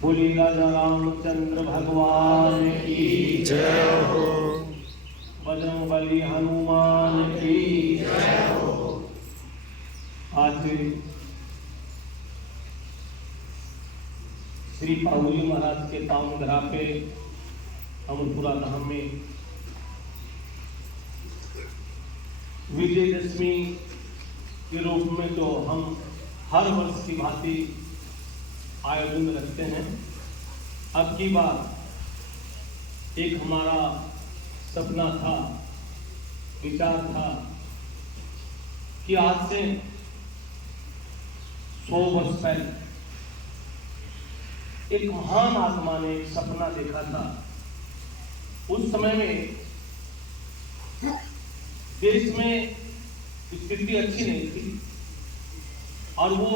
बोलिए राजा रामचंद्र भगवान की जय हो। बजरंगबली हनुमान की जय हो। आज श्री पाहुली महाराज के ताउंधरा पे अमरपुरा धाम में विजयदशमी के रूप में जो हम हर वर्ष की भांति आयोजन रखते हैं, अब की बार एक हमारा सपना था, विचार था कि आज से 100 वर्ष पहले एक महान आत्मा ने एक सपना देखा था। उस समय में देश में स्थिति अच्छी नहीं थी और वो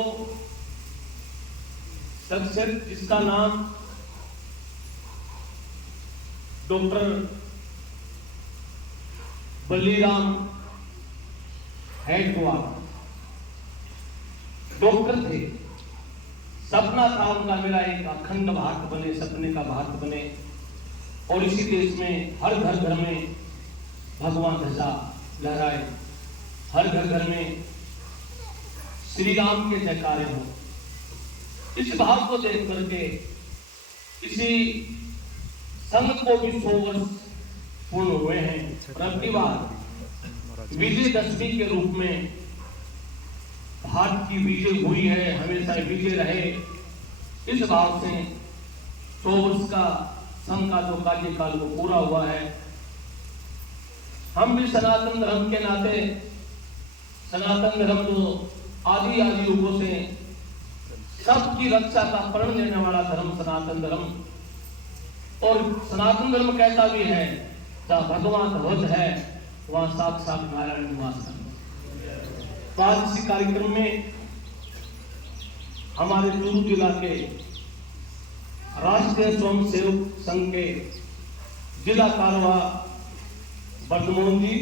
शख्सियत जिसका नाम डॉक्टर बलीराम हेडगेवार डॉक्टर थे। सपना था उनका, मेरा एक अखंड भारत बने, सपने का भारत बने और इसी देश में हर घर घर में भगवान ध्वजा लहराए, हर घर घर में श्री राम के जयकारे हो। इस भाव को देख करके इसी संघ को भी 100 वर्ष पूर्ण हुए हैं। और अब की बार विजयदशमी के रूप में भारत की विजय हुई है, हमेशा विजय रहे, इस भाव से 100 वर्ष का संघ का जो कार्यकाल वो पूरा हुआ है। हम भी सनातन धर्म के नाते, सनातन धर्म जो आदि युगों से सबकी रक्षा का प्रण देने वाला धर्म सनातन धर्म, और सनातन धर्म कहता भी है जहाँ भगवान ध्वज है वहां साक्षात नारायण निवास करते। तो आज इसी कार्यक्रम में हमारे चूरू जिला के राष्ट्रीय स्वयं सेवक संघ के जिला कारवा बर्दमोहन जी,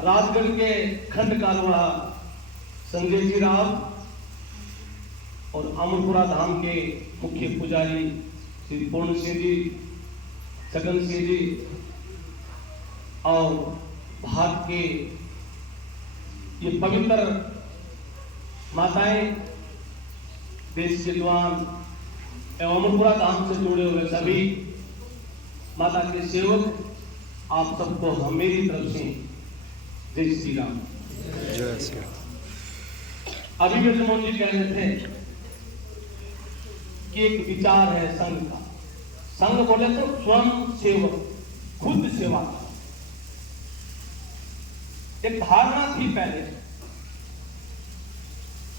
राजगढ़ के खंड कारवा संजय जी राव और अमरपुरा धाम के मुख्य पुजारी श्री पूर्ण सिंह जी, छगन सिंह जी और भारत के ये पवित्र माताएं, देश के जवान एवं अमरपुरा धाम से जुड़े हुए सभी माता के सेवक, आप सबको हम मेरी तरफ से जय श्री राम। जय श्री राम। अभी विष्णु जी कह रहे थे कि एक विचार है संघ का। संघ बोले तो स्वयं सेवक, खुद सेवा का एक धारणा थी पहले।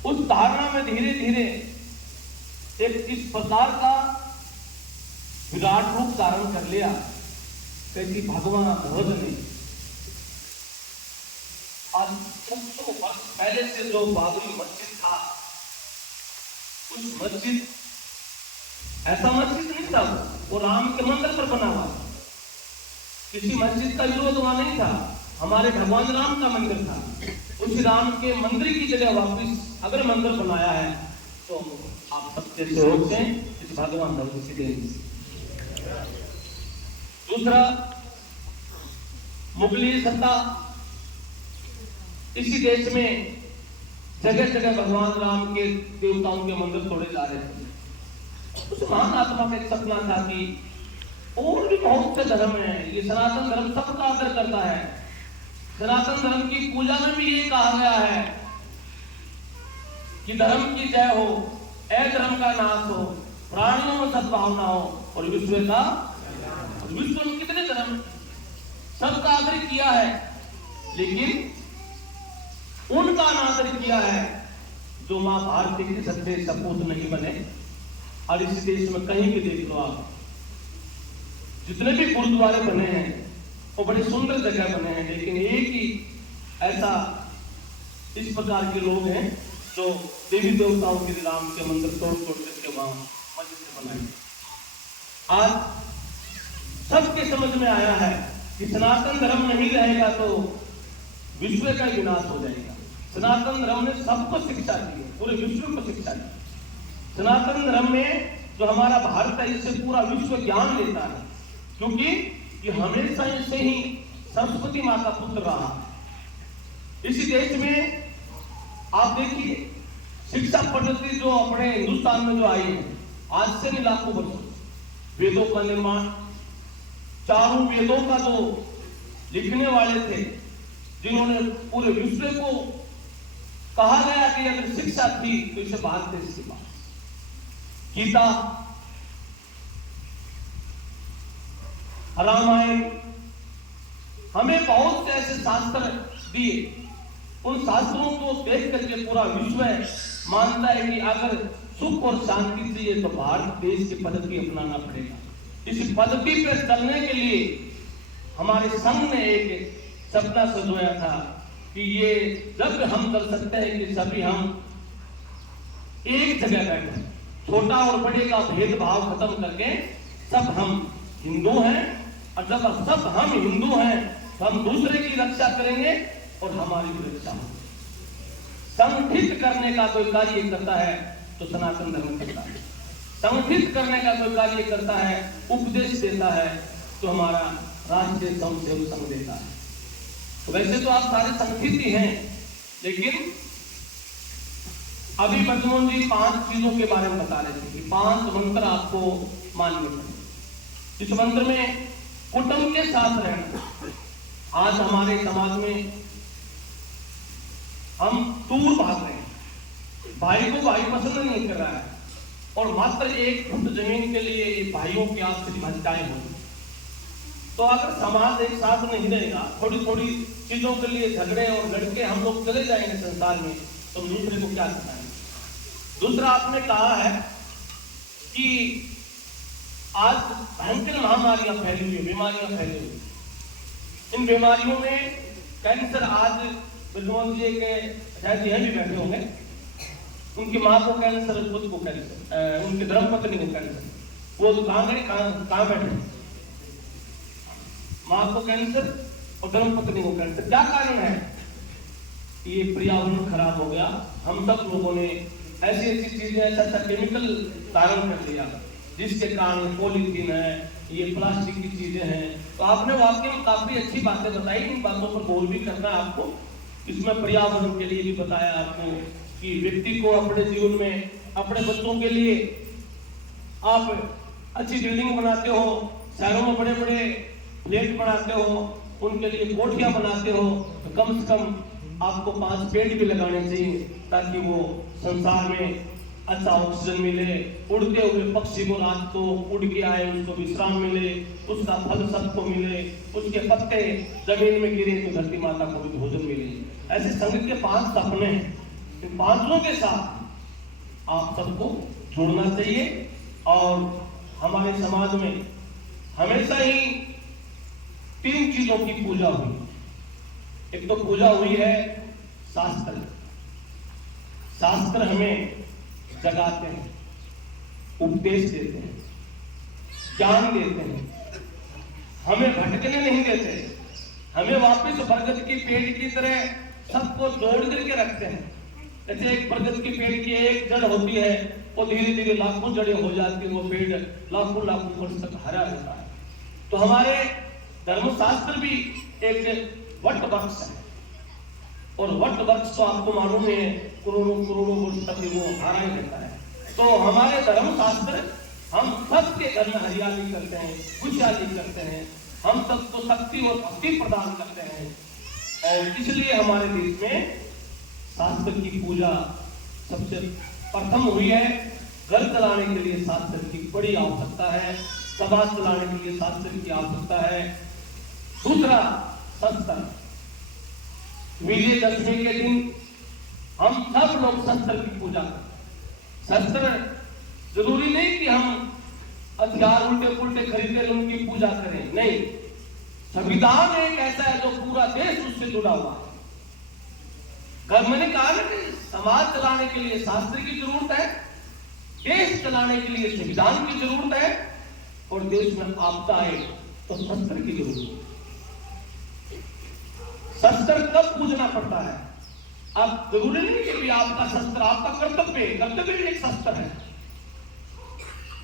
उस धारणा में धीरे धीरे एक इस प्रकार का विराट रूप धारण कर लिया कि भगवान ध्वज ने आज 100 वर्ष पहले से जो बाबरी मस्जिद था, उस मस्जिद ऐसा मस्जिद नहीं था, वो राम के मंदिर पर बना हुआ, किसी मस्जिद का विरोध वहां नहीं था, हमारे भगवान राम का मंदिर था। उस राम के मंदिर की जगह वापिस अगर मंदिर बनाया है तो आप सबके सहयोग से इस भगवान ध्वज की देन। दूसरा, मुगली सत्ता इसी देश में जगह जगह भगवान राम के देवताओं के मंदिर तोड़े जा रहे थे। उस महान आत्मा का एक सपना था कि और भी बहुत से धर्म है, ये सनातन धर्म सबका आदर करता है। सनातन धर्म की पूजा में भी ये कहा गया है कि धर्म की जय हो, अधर्म का नाश हो, प्राणियों में सद्भावना हो और विश्व का, विश्व में कितने धर्म, सबका आदर किया है, लेकिन उनका अनादर किया है जो मां भारती के सच्चे सपूत नहीं बने। और इस देश में कहीं भी देख लो आप, जितने भी गुरुद्वारे बने हैं वो बड़ी सुंदर जगह बने हैं, लेकिन एक ही ऐसा इस प्रकार के लोग हैं जो देवी देवताओं के राम के मंदिर तोड़ तोड़ करके वहां मस्जिद बनाए। आज सबके समझ में आया है कि सनातन धर्म नहीं रहेगा तो विश्व का विनाश हो जाएगा। सनातन धर्म ने सबको शिक्षा दी है, पूरे विश्व को शिक्षा दी। सनातन धर्म में जो हमारा भारत है इससे पूरा विश्व ज्ञान लेता है, क्योंकि ये हमेशा से ही सरस्वती माँ का पुत्र रहा। इसी देश में आप देखिए शिक्षा पद्धति जो अपने हिंदुस्तान में जो आई है आज से नहीं लाखों वर्षों, वेदों का निर्माण, चारों वेदों का जो लिखने वाले थे, जिन्होंने पूरे विश्व को कहा गया कि अगर शिक्षा थी तो इसे भारत देश के पास गीता, रामायण, हमें बहुत से ऐसे शास्त्र दिए। उन शास्त्रों को देख करके पूरा विश्व मानता है कि अगर सुख और शांति चाहिए तो भारत देश की पद्धति अपनाना पड़ेगा। इस पद्धति पर चलने के लिए हमारे संघ ने एक सपना सजोया था कि ये जब हम कर सकते हैं कि सभी हम एक जगह बैठे, छोटा और बड़े का भेदभाव खत्म करके सब हम हिंदू हैं, और जब सब हम हिंदू हैं तो हम दूसरे की रक्षा करेंगे और हमारी भी रक्षा होगी। संगठित करने का कोई कार्य करता है तो सनातन धर्म करता है, संगठित करने का कोई कार्य करता है, उपदेश देता है तो हमारा राष्ट्रीय स्वयंसेवक संघ देता है। तो वैसे तो आप सारे संगठित ही हैं, लेकिन अभी बजमोहन जी 5 चीजों के बारे में बता रहे थे कि 5 मंत्र आपको मानने पड़े। इस मंत्र में कुटुंब के साथ रहना। आज हमारे समाज में हम दूर भाग रहे हैं, भाई को भाई पसंद नहीं कर रहा है, और मात्र 1 फुट जमीन के लिए भाइयों की आपसी भटकाएं हो। तो अगर समाज एक साथ नहीं रहेगा, थोड़ी थोड़ी चीजों के लिए झगड़े और लड़के हम लोग चले जाएंगे संसार में, तो दूसरे को क्या सिखाएंगे। दूसरा आपने कहा है कि आज भयंकर महामारियां फैली हुई, बीमारियां फैली हुई। इन बीमारियों में कैंसर, आज बजमोहन जी के शायद यह भी बैठे होंगे, उनकी माँ को कैंसर, खुद को कैंसर, उनकी धर्मपत्नी को कैंसर, वो कहाँ गए, कहाँ बैठे, माँ को कैंसर और धर्मपत्नी को कैंसर। क्या कारण है? ये पर्यावरण खराब हो गया, हम सब लोगों ने ऐसी ऐसी चीजें, ऐसा केमिकल धारण कर लिया, जिसके कारण पॉलीथीन है, ये प्लास्टिक की चीजें हैं। तो आपने वाकई में काफी अच्छी बातें बताई, इन बातों पर गौर भी करना है आपको। इसमें पर्यावरण के लिए भी बताया आपको कि व्यक्ति को अपने जीवन में, अपने बच्चों के लिए आप अच्छी बिल्डिंग बनाते हो, शहरों में बड़े बड़े फ्लैट बनाते हो, उनके लिए कोठियां बनाते हो, तो कम से कम आपको 5 पेड़ भी लगाने चाहिए, ताकि वो संसार में अच्छा ऑक्सीजन मिले, उड़ते हुए पक्षी को रात को उड़ के आए, उसको विश्राम मिले, उसका फल सबको मिले, उसके पत्ते जमीन में गिरे तो धरती माता को भी भोजन मिले। ऐसे संघ के 5 सपने हैं, इन 5 के साथ आप सबको जोड़ना चाहिए। और हमारे समाज में हमेशा ही 3 चीजों की पूजा हुई। एक तो पूजा हुई है शास्त्र, शास्त्र हमें जगाते हैं, उपदेश देते हैं, ज्ञान देते हैं, हमें भटकने नहीं देते, हमें वापस बरगद की पेड़ की तरह सबको जोड़ करके रखते हैं। जैसे एक बरगद की पेड़ की एक जड़ होती है, वो धीरे धीरे लाखों जड़ें हो जाती है, वो पेड़ लाखों लाखों वर्ष तक हरा रहता है। तो हमारे धर्मशास्त्र भी एक वट वृक्ष है, और वट वृक्ष तो आपको मालूम है करोड़ों करोड़ों वर्ष तक वो हरा ही रहता है। तो हमारे धर्मशास्त्र हम सबके घर में हरियाली करते हैं, खुशहाली करते हैं, हम सबको शक्ति और भक्ति प्रदान करते हैं। और इसलिए हमारे देश में शास्त्र की पूजा सबसे प्रथम हुई है। घर चलाने के लिए शास्त्र की बड़ी आवश्यकता है, समाज चलाने के लिए शास्त्र की आवश्यकता है। दूसरा शस्त्र, विजयदशमी के दिन हम सब लोग शस्त्र की पूजा करते हैं। शस्त्र जरूरी नहीं कि हम हथियार उल्टे पुल्टे खरीद कर उनकी पूजा करें, नहीं। संविधान एक ऐसा है जो पूरा देश उससे जुड़ा हुआ है। मैंने कहा ना कि समाज चलाने के लिए शास्त्र की जरूरत है, देश चलाने के लिए संविधान की जरूरत है, और देश में आपदा आए तो शस्त्र की जरूरत है। शस्त्र कब पूजना पड़ता है? अब जरूरी नहीं कि आपका शस्त्र, आपका कर्तव्य, कर्तव्य भी एक शस्त्र है।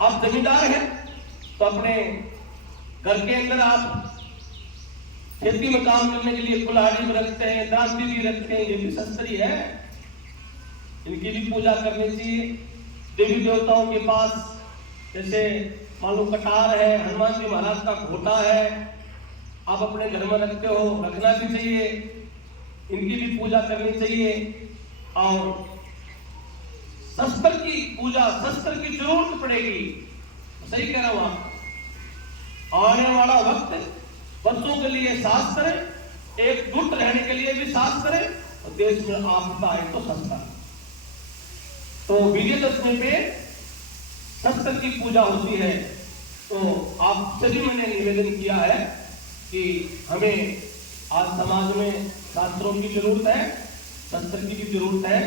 आप जमींदार हैं तो अपने घर के अंदर आप खेती में काम करने के लिए कुल्हाड़ी भी रखते हैं, दांती भी रखते हैं, ये भी शस्त्र ही है, इनकी भी पूजा करनी चाहिए। देवी देवताओं के पास जैसे मान लो कटार है, हनुमान जी महाराज का घोटा है, आप अपने घर में रखते हो, रखना भी चाहिए, इनकी भी पूजा करनी चाहिए। और शस्त्र की पूजा, शस्त्र की जरूरत पड़ेगी, सही कह रहा हूं आप। आने वाला वक्त बच्चों के लिए शास्त्र, एकजुट रहने के लिए भी शास्त्र, और देश में आपदा आए तो शस्त्र। तो विजयदशमी पे शस्त्र की पूजा होती है। तो आप सभी मैंने निवेदन किया है कि हमें आज समाज में शास्त्रों की जरूरत है, शस्त्र की भी जरूरत है।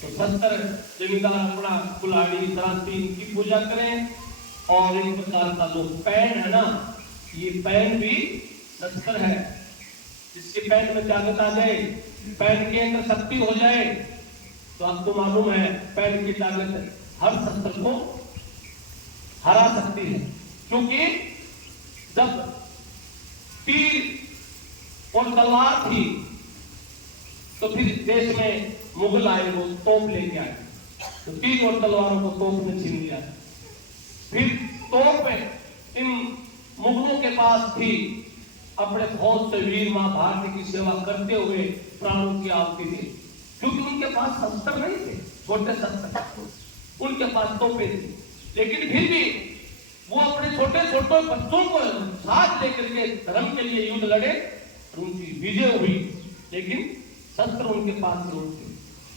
तो शस्त्र जमींदार अपना कुल्हाड़ी दरांती की पूजा करें। और एक प्रकार का जो पैन है ना, ये पैन भी शस्त्र है। जिसके पैन में ताकत आ जाए, पैन के अंदर शक्ति हो जाए, तो आपको मालूम है पैन की ताकत हर शस्त्र को हरा सकती है। क्योंकि जब तीर और तलवार थी तो फिर देश में मुगल आए, वो तोप लेके आए, तो तीर और तलवारों को तोप ने छीन लिया। फिर तोप इन मुगलों के पास थी, अपने फौज से वीर मां भारती की सेवा करते हुए प्राणों की आहुति दी, क्योंकि उनके पास शस्त्र नहीं थे, छोटे शस्त्र, उनके पास तोपें थी। लेकिन फिर भी वो अपने छोटे छोटे बच्चों को साथ लेकर के धर्म के लिए युद्ध लड़े और उनकी विजय हुई। लेकिन शस्त्र उनके पास जरूर थे।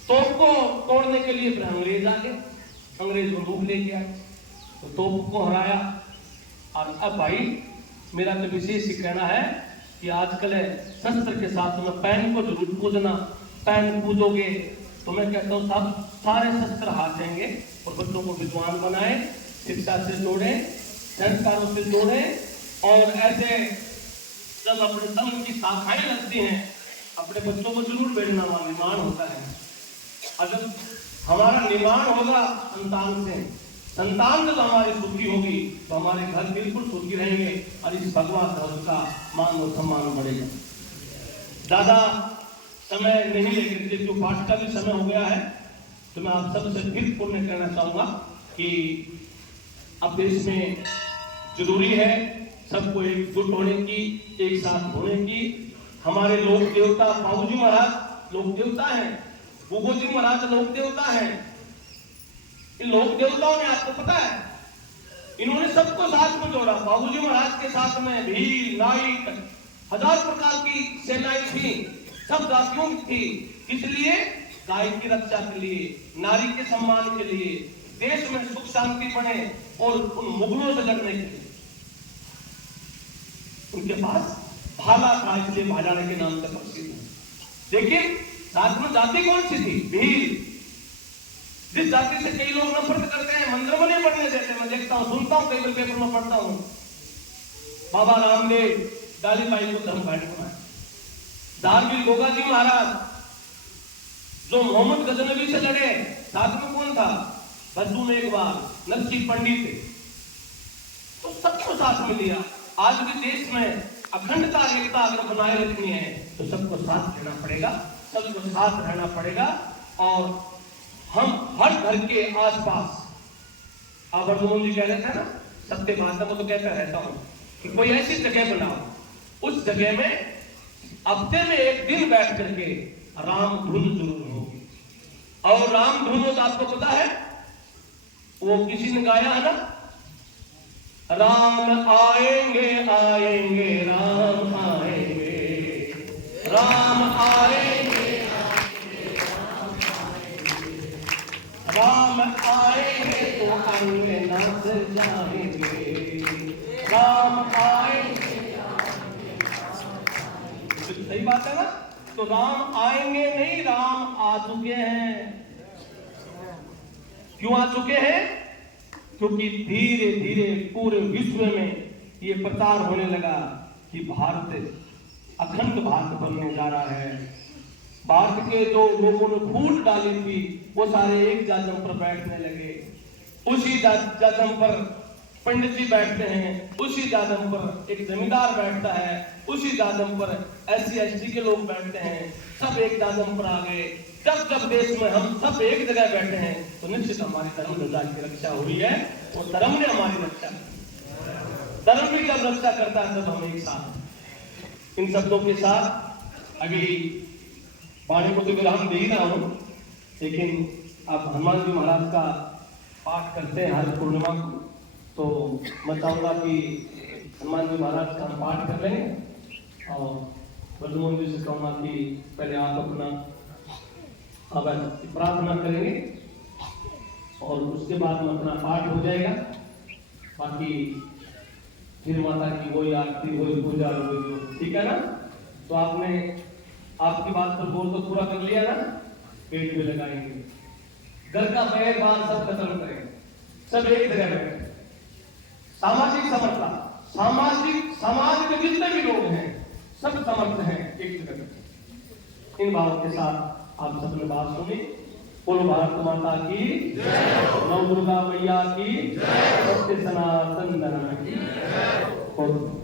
तोप को तोड़ने के लिए फिर अंग्रेज आ गए, अंग्रेज बंदूक लेके आए, तो तोप को हराया। और अब भाई मेरा तो विशेष ही कहना है कि आजकल शस्त्र के साथ में पैन को जरूर पूजना। पैन पूजोगे तो मैं कहता हूँ सब सारे शस्त्र हार जाएंगे। और बच्चों को विद्वान बनाए, शिक्षा से जोड़े, संस्कारों से जोड़े। और ऐसे जब अपने धर्म की शाखाएं लगती हैं, अपने बच्चों को जरूर भेजना, वहां निर्माण होता है। अगर हमारा निर्माण होगा संतान से, संतान जब हमारी सुखी होगी तो हमारे घर बिल्कुल सुखी रहेंगे और इस भगवान धर्म का मान और सम्मान बढ़ेगा। ज्यादा समय नहीं लेकर के, जो पाठ का भी समय हो गया है, तो मैं आप सबसे फिर पुण्य कहना चाहूंगा कि अब देश में जरूरी है सबको एकजुट होने की, एक साथ होने की। हमारे लोक देवता बाबूजी महाराज लोक देवता हैं, गुगोजी महाराज लोक देवता हैं। इन लोक देवताओं ने, आपको पता है, इन्होंने सबको साथ में जोड़ा। बाबूजी महाराज के साथ में भील, नाइक, हजार प्रकार की सेनाएं थी, सब जातियों की थी। इसलिए गाय की रक्षा के लिए, नारी के सम्मान के लिए, देश में सुख शांति बने और उन मुगलों से लड़ने के लिए। उनके पास भाला था, इसलिए भालाने के नाम से प्रसिद्ध है। लेकिन साथ में जाति कौन सी थी? भील। जिस जाति से कई लोग नफरत करते हैं, मंदिर में नहीं पढ़ने देते। मैं देखता हूं, सुनता हूं, कई बार पेपर में पढ़ता हूं, बाबा रामदेव डालीबाई को धर्म घाट बनाया। धारवीर गोगाजी महाराज जो मोहम्मद गजनवी से लड़े, साथ में कौन था? बद्दू नेकवाल, नरसी पंडित, तो सबको साथ में लिया। आज भी देश में अखंडता, एकता अगर बनाए रखनी है तो सबको साथ रहना पड़ेगा, सबको साथ रहना पड़ेगा। और हम हर घर के आसपास, आप अर्जुन जी कह रहे थे ना, सत्य भाषा में तो कहता रहता हूं कि कोई ऐसी जगह बनाओ, उस जगह में हफ्ते में एक दिन बैठ करके राम धुन जरूर होगी। और राम धुन तो आपको पता है, वो किसी ने गाया है ना, राम आएंगे आएंगे राम आएंगे, राम आएंगे राम आएंगे तो आएंगे नाच जाएंगे, राम आएंगे। सही बात है ना? तो राम आएंगे नहीं, राम आ चुके हैं। क्यों आ चुके हैं? क्योंकि धीरे धीरे पूरे विश्व में ये प्रचार होने लगा कि भारत अखंड भारत बनने जा रहा है। भारत के जो लोगों ने फूट डाली थी, वो सारे एक जाजम पर बैठने लगे। उसी जाजम पर पंडित जी बैठते हैं, उसी जादम पर एक जमींदार बैठता है, उसी जादम पर SC ST के लोग बैठते हैं, सब एक जादम पर आ गए। जब जब देश में हम सब एक जगह बैठे हैं तो निश्चित हमारी धर्म ध्वजा की रक्षा हुई है और धर्म ने हमारी रक्षा की। धर्म भी जब रक्षा करता है तब हम एक साथ। इन शब्दों के साथ अगली वाणी को तो विराम दे ही रहा हूं, लेकिन आप हनुमान जी महाराज का पाठ करते हैं हर पूर्णिमा को, तो मैं चाहूंगा कि हनुमान जी महाराज का हम पाठ कर लेंगे और बलमोहन जी से कहूंगा कि पहले आप अपना प्रार्थना करेंगे और उसके बाद में अपना पाठ हो जाएगा। बाकी फिर माता की वही आरती वही पूजा वही, ठीक है ना। तो आपने आपकी बात पर बोल तो पूरा कर लिया ना, पेट में लगाएंगे, घर का पैर बाल सब खत्म करेंगे, सब एक जगह बैठे। सामाजिक समर्था, समाज के जितने भी लोग हैं सब समर्थ हैं एक जगह। इन भावों के साथ आप सबने बात सुनी। बोलो भारत माता की जय, नव दुर्गा मैया की जय, सत्य सनातन धर्म की जय।